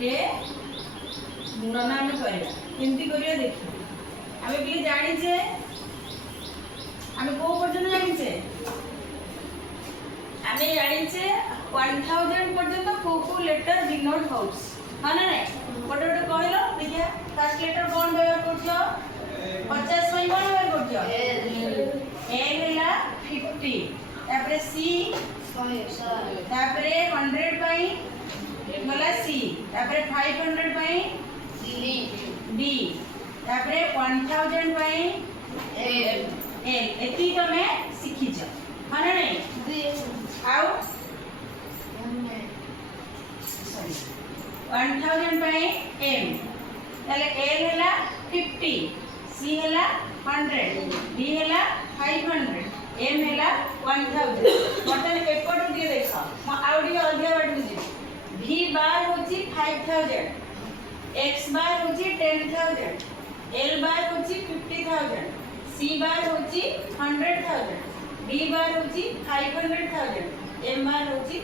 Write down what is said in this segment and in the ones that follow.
रे गुणन आम करवा केमती करवा देखिए आम भी जानीचे आम कौ पर्यटन जानीचे आम जानीचे 1000 पर्यटन कौ कौ लेटर डिनोट हाउस हाँ ना नहीं गोटे गोटे कहल देखिए फर्स्ट लेटर कौन व्यवहार कर 50 कौन व्यवहार कर एल है 50 तापरे सी तापरे 100 पाई गला सी तापरे 500 पाई डी तापरे 1000 पाई एल एती तमे शिखिछ हाँ ना नहीं आउ 1000 पाई एम ताले एल हैला 50 सी हैला 100 डी हैला 500 एम हैला 1000 मतलब पेपर दिए देखो म आउडी अधिक बार बुझी v बार होची 5000 x बार होची 10000 l बार होची 50000 c बार होची 100000 d बार होची 500000 m बार होची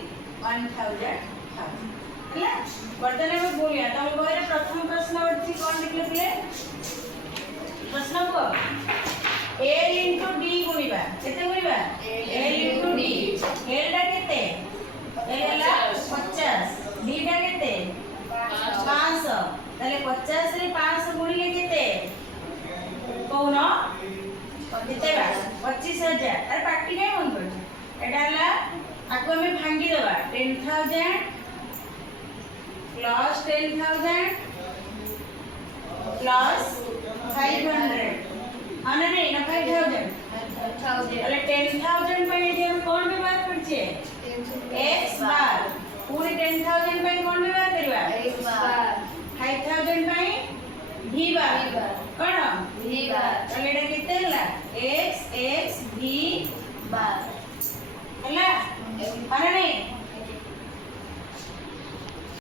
1000 ହେଲା ବର୍ତ୍ତମାନ ଆମେ ବୋଲିଆ ତମ ବହିରେ ପ୍ରଥମ ପ୍ରଶ୍ନ ଅଛି କଣ ଲେଖିଲେ ପିଲେ ପ୍ରଶ୍ନ କ l * d ଗୁଣିବା କେତେ ଗୁଣିବା l * d l ଟା କେତେ l ହେଲା 50 d ଟା केते 500 তাহলে 50 रे 500 गुणिले केते कोन केते बा 25000 अरे पार्टी काय मन कर एटा हला आको हमें भांगी देबा 10000 plus 10,000 plus 500 आना नहीं ना 5,000 अरे 10,000 पे ये हम कौन व्यवहार करछे x बार पूरे 10,000 पे कौन व्यवहार करबा x बार 5,000 पे v बार कौन v बार अरे एटा केते हला x v बार हला आना नहीं